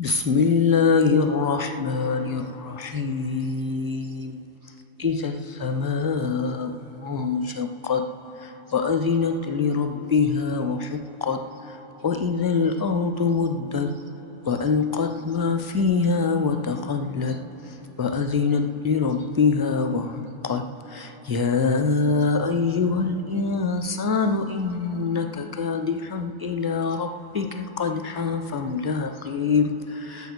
بسم الله الرحمن الرحيم. إذا السماء انشقت وأذنت لربها وحقت وإذا الأرض مدت وألقت ما فيها وتخلت وأذنت لربها وحقت يا أيها الإنسان إنك كادح إلى ربك قدحا فملاقيه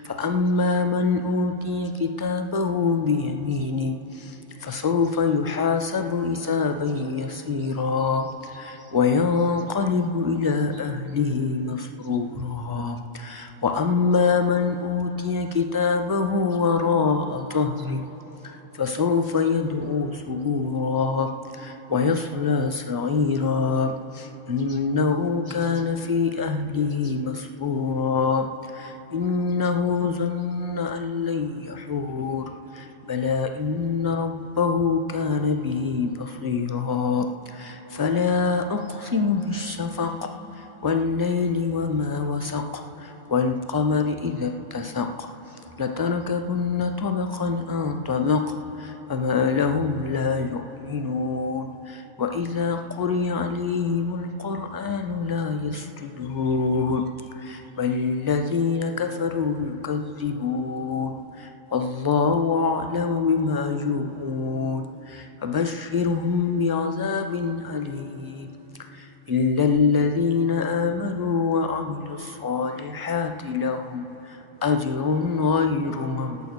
فأما من أوتي كتابه بيمينه فسوف يحاسب حسابا يسيرا وينقلب إلى أهله مسرورا وأما من أوتي كتابه وراء ظهره فسوف يدعو ثبورا ويصلى سعيرا إنه كان في أهله مسرورا إنه ظن أن لن يحور بلى إن ربه كان به بصيرا فلا أقسم بالشفق والليل وما وسق والقمر إذا اتسق لتركبن طبقا عن طبق فما لهم لا يؤمنون وإذا قرئ عليهم القرآن لا يسجدون بل الذين كفروا يكذبون والله أعلم بما يوعون فبشرهم بعذاب أليم إلا الذين آمنوا وعملوا الصالحات لهم أجر غير ممنون.